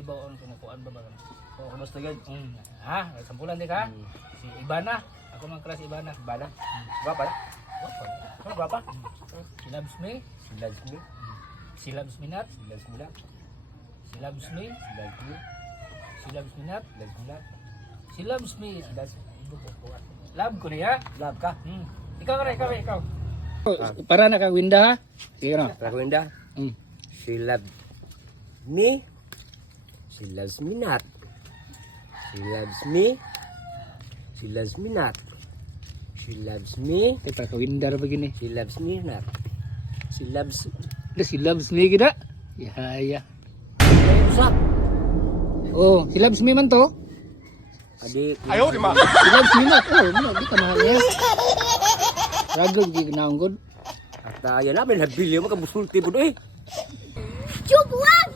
Ibaon kumukuan ba ba? O basta gid. Ha, sampulan di ka? Si Ibana. Ako man klase Ibana. Ibana. Berapa? Berapa? Si Loves Me, 9 si Loves Me Not, 9 si Loves Me, 9 si Loves Me Not, 9 si Loves Me. Love ko niya. Love ka? Ikaw ka ikaw. Para na kang winda ha. Sige no. Rakwenda. She loves me. She loves me not. She loves me. She loves me not. She loves me. Kita ka winda ra begini. She loves me not. She loves. Si Loves Me gida. Ya. Usap. Oh, si Loves Me man to. Adik. Si Loves Me not. Oh, mo di ka mahal niya. Ragod di ginaon gud. At yan namin nabili mo kamusulti po eh. Chubuan!